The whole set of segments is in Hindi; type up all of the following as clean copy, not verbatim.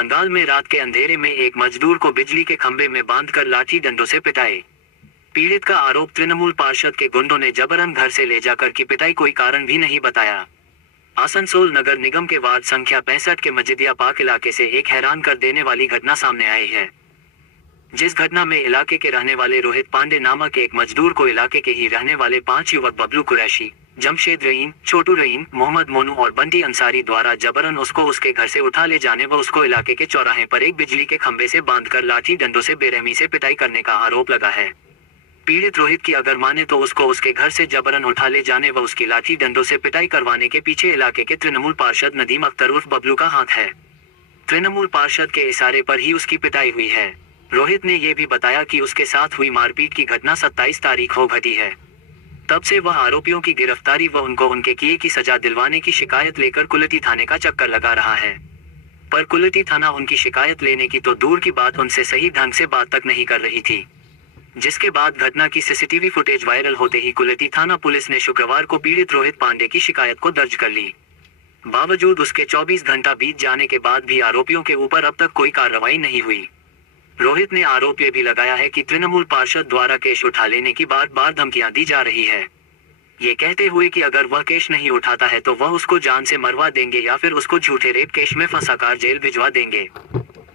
बंगाल में रात के अंधेरे में एक मजदूर को बिजली के खंभे में बांधकर लाठी डंडों से पिटाई। पीड़ित का आरोप, तृणमूल पार्षद के गुंडों ने जबरन घर से ले जाकर की पिटाई, कोई कारण भी नहीं बताया। आसनसोल नगर निगम के वार्ड संख्या 65 के मजिदिया पार्क इलाके से एक हैरान कर देने वाली घटना सामने आई है, जिस घटना में इलाके के रहने वाले रोहित पांडे नामक एक मजदूर को इलाके के ही रहने वाले 5 युवक बबलू कुरैशी, जमशेद रहीम, छोटू रहीम, मोहम्मद मोनू और बंटी अंसारी द्वारा जबरन उसको उसके घर से उठा ले जाने व उसको इलाके के चौराहे पर एक बिजली के खंभे से बांधकर लाठी डंडों से बेरहमी से पिटाई करने का आरोप लगा है। पीड़ित रोहित की अगर माने तो उसको उसके घर से जबरन उठा ले जाने व उसकी लाठी डंडों से पिटाई करवाने के पीछे इलाके के तृणमूल पार्षद नदीम अख्तर उर्फ बबलू का हाथ है। तृणमूल पार्षद के इशारे पर ही उसकी पिटाई हुई है। रोहित ने यह भी बताया कि उसके साथ हुई मारपीट की घटना 27 तारीख को घटी है। तब से वह आरोपियों की गिरफ्तारी व उनको उनके किए की सजा दिलवाने की शिकायत लेकर कुलटी थाने का चक्कर लगा रहा है, पर कुलटी थाना उनकी शिकायत लेने की तो दूर की बात, उनसे सही ढंग से बात तक नहीं कर रही थी। जिसके बाद घटना की सीसीटीवी फुटेज वायरल होते ही कुलटी थाना पुलिस ने शुक्रवार को पीड़ित रोहित पांडे की शिकायत को दर्ज कर ली। बावजूद उसके 24 घंटा बीत जाने के बाद भी आरोपियों के ऊपर अब तक कोई कार्रवाई नहीं हुई। रोहित ने आरोप ये भी लगाया है कि तृणमूल पार्षद द्वारा केस उठा लेने की बार बार धमकियां दी जा रही है, ये कहते हुए कि अगर वह केस नहीं उठाता है तो वह उसको जान से मरवा देंगे या फिर उसको झूठे रेप केस में फंसाकर जेल भिजवा देंगे।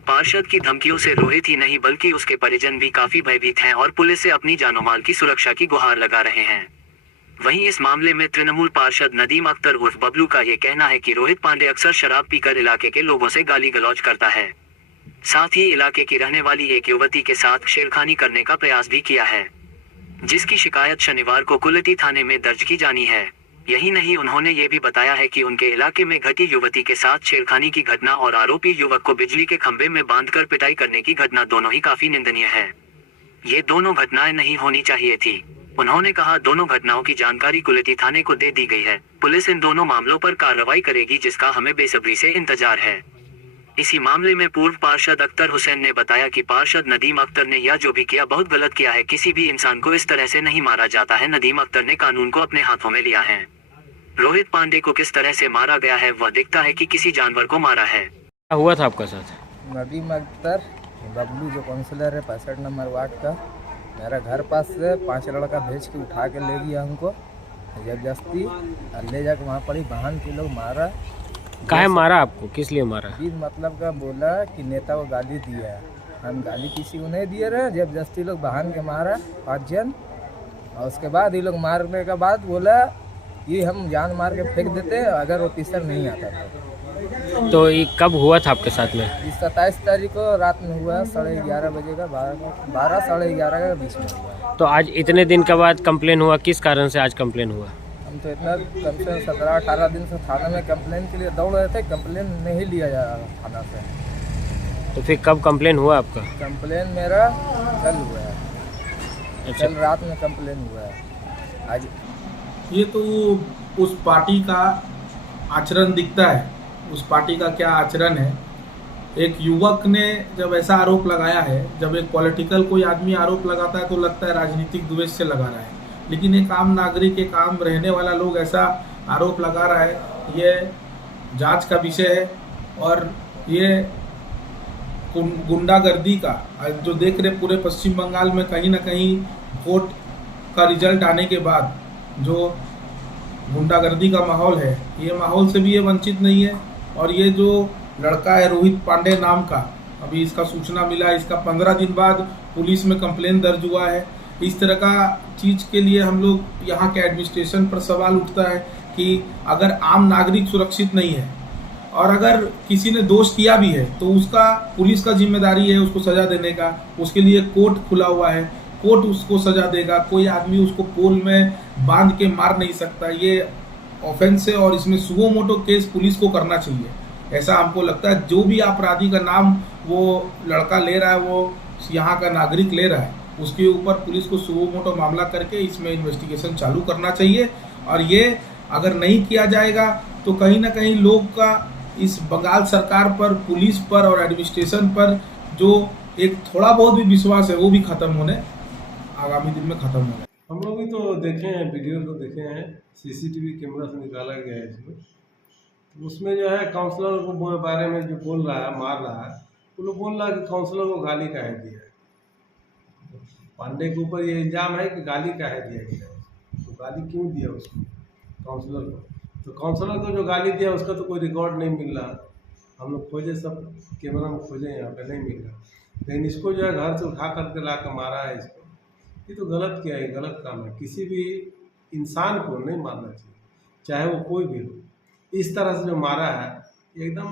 पार्षद की धमकियों से रोहित ही नहीं बल्कि उसके परिजन भी काफी भयभीत हैं और पुलिस से अपनी जानो माल की सुरक्षा की गुहार लगा रहे हैं। वहीं इस मामले में तृणमूल पार्षद नदीम अख्तर उर्फ बबलू का ये कहना है कि रोहित पांडे अक्सर शराब पीकर इलाके के लोगों से गाली गलौज करता है, साथ ही इलाके की रहने वाली एक युवती के साथ छेड़खानी करने का प्रयास भी किया है, जिसकी शिकायत शनिवार को कुलटी थाने में दर्ज की जानी है। यही नहीं, उन्होंने ये भी बताया है कि उनके इलाके में घटी युवती के साथ छेड़खानी की घटना और आरोपी युवक को बिजली के खंभे में बांधकर पिटाई करने की घटना दोनों ही काफी निंदनीय है। ये दोनों घटनाएं नहीं होनी चाहिए थी। उन्होंने कहा, दोनों घटनाओं की जानकारी कुलटी थाने को दे दी गई है। पुलिस इन दोनों मामलों पर कार्रवाई करेगी, जिसका हमें बेसब्री से इंतजार है। इसी मामले में पूर्व पार्षद अख्तर हुसैन ने बताया कि पार्षद नदीम अख्तर ने यह जो भी किया बहुत गलत किया है। किसी भी इंसान को इस तरह से नहीं मारा जाता है। नदीम अख्तर ने कानून को अपने हाथों में लिया है। रोहित पांडे को किस तरह से मारा गया है वह दिखता है कि किसी जानवर को मारा है। क्या हुआ था आपका साथ? नदीम अख्तर बबलू जो काउंसलर है 65 नंबर वार्ड का, मेरा घर पास से 5 लड़का भेज के उठा के ले गया हमको जबरदस्ती, ले जाकर वहाँ पर ही बहन के लोग मारा। काहे मारा आपको? किस लिए मारा? मतलब का बोला कि नेता को गाली दिया है। हम गाली किसी को नहीं दिए रहे, जबरदस्ती लोग बहन के मारा 5 जन। और उसके बाद ये लोग मारने के बाद बोला ये हम जान मार के फेंक देते अगर ऑफिसर नहीं आता तो ये कब हुआ था आपके साथ में? इस 27 तारीख को रात में हुआ, 11:30 बजे का, 12 साढ़े 11 के बीच में हुआ। तो आज इतने दिन के बाद कंप्लेन हुआ, किस कारण से आज कंप्लेन हुआ? हम तो इतना कम से 17-18 दिन से थाना में कंप्लेन के लिए दौड़ रहे थे, कंप्लेन नहीं लिया जा रहा थाना से। तो फिर कब कंप्लेन हुआ आपका? कंप्लेन मेरा कल हुआ है। अच्छा। कल रात में कंप्लेन हुआ है। आज ये तो उस पार्टी का आचरण दिखता है, उस पार्टी का क्या आचरण है। एक युवक ने जब ऐसा आरोप लगाया है, जब एक पॉलिटिकल कोई आदमी आरोप लगाता है तो लगता है राजनीतिक द्वेष से लगा रहा है, लेकिन एक आम नागरिक, एक आम रहने वाला लोग ऐसा आरोप लगा रहा है, ये जांच का विषय है। और ये गुंडागर्दी का जो देख रहे पूरे पश्चिम बंगाल में, कहीं ना कहीं वोट का रिजल्ट आने के बाद जो गुंडागर्दी का माहौल है, ये माहौल से भी ये वंचित नहीं है। और ये जो लड़का है रोहित पांडे नाम का, अभी इसका सूचना मिला, इसका 15 दिन बाद पुलिस में कंप्लेन दर्ज हुआ है। इस तरह का चीज़ के लिए हम लोग यहाँ के एडमिनिस्ट्रेशन पर सवाल उठता है कि अगर आम नागरिक सुरक्षित नहीं है और अगर किसी ने दोष किया भी है तो उसका पुलिस का जिम्मेदारी है उसको सजा देने का। उसके लिए कोर्ट खुला हुआ है, कोर्ट उसको सजा देगा। कोई आदमी उसको पोल में बांध के मार नहीं सकता। ये ऑफेंस है और इसमें सुओ मोटो केस पुलिस को करना चाहिए, ऐसा हमको लगता है। जो भी अपराधी का नाम वो लड़का ले रहा है, वो यहाँ का नागरिक ले रहा है, उसके ऊपर पुलिस को सुओ मोटो मामला करके इसमें इन्वेस्टिगेशन चालू करना चाहिए। और ये अगर नहीं किया जाएगा तो कहीं ना कहीं लोग का इस बंगाल सरकार पर, पुलिस पर और एडमिनिस्ट्रेशन पर जो एक थोड़ा बहुत भी विश्वास है वो भी खत्म होने, आगामी दिन में खत्म होगा। हम लोग भी तो देखे हैं, वीडियो तो देखे हैं, सीसीटीवी कैमरा से निकाला गया है इसमें। उसमें जो है काउंसलर को बारे में जो बोल रहा है, मार रहा है, वो लोग बोल रहा है कि काउंसलर को गाली काहे दिया है। पांडे के ऊपर ये इल्ज़ाम है कि गाली काहे दिया गया है, तो गाली क्यों दिया उसको, काउंसलर को। तो काउंसलर को जो गाली दिया उसका तो कोई रिकॉर्ड नहीं मिल रहा। हम लोग खोजे, सब कैमरा में खोजे, यहाँ पे नहीं मिल रहा। लेकिन इसको जो है घर से उठा करके ला कर मारा है इसको, ये तो गलत किया है, गलत काम है। किसी भी इंसान को नहीं मारना चाहिए, चाहे वो कोई भी हो। इस तरह से जो मारा है एकदम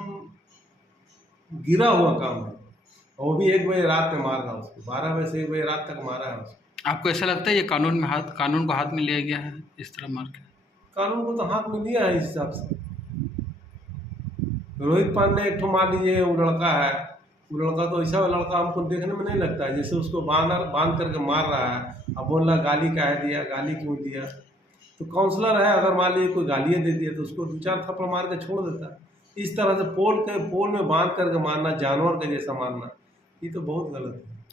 गिरा हुआ काम है, और वो भी 1 बजे रात में मार रहा उसको, 12 बजे से 1 बजे रात तक मारा है उसको। आपको ऐसा लगता है ये कानून को हाथ में लिया गया है इस तरह मार के? कानून को तो हाथ में लिया है इस हिसाब से। रोहित पांडे एक ठो मान लीजिए, वो लड़का है, वो लड़का तो ऐसा लड़का हमको देखने में नहीं लगता है, जैसे उसको बांध करके मार रहा है। अब बोल रहा गाली काहे दिया, गाली क्यों दिया। तो काउंसलर है, अगर मान लीजिए कोई गालियाँ दे दिया तो उसको 2-4 थप्पड़ मार के छोड़ देता। इस तरह से पोल में बांध करके मारना, जानवर के जैसा मारना, ये तो बहुत गलत है।